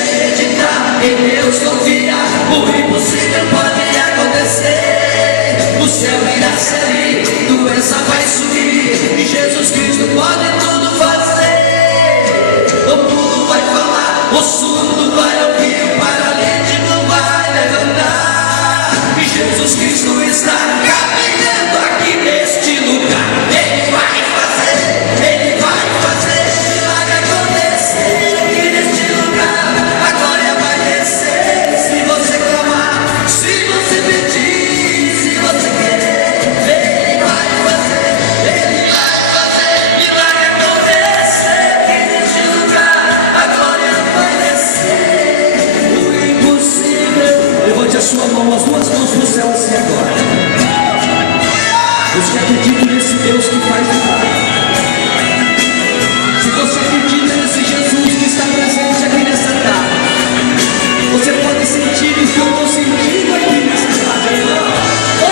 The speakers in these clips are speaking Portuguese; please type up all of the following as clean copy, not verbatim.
acreditar, em Deus confiar, o impossível pode acontecer. O céu irá se abrir, doença vai sumir, e Jesus Cristo pode tudo fazer. O mundo vai falar, o surdo vai ouvir, o paralítico vai levantar, e Jesus Cristo está caminhando aqui neste lugar. Ele vai fazer milagre acontecer aqui neste lugar. A glória vai descer, se você clamar, se você pedir, se você querer. Ele vai fazer milagre acontecer aqui neste lugar. A glória vai descer. O impossível. Levante a sua mão, as duas mãos no céu assim agora. Os que acreditam nesse Deus que faz milagre. Se você acredita nesse Jesus que está presente aqui nessa tarde, você pode sentir o que eu estou sentindo aqui nessa tarde, irmão. Oh,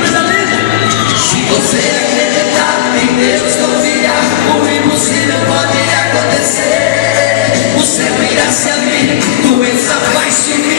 coisa linda. Se você acreditar, em Deus confiar, o impossível pode acontecer. O céu irá se abrir, doença vai sumir.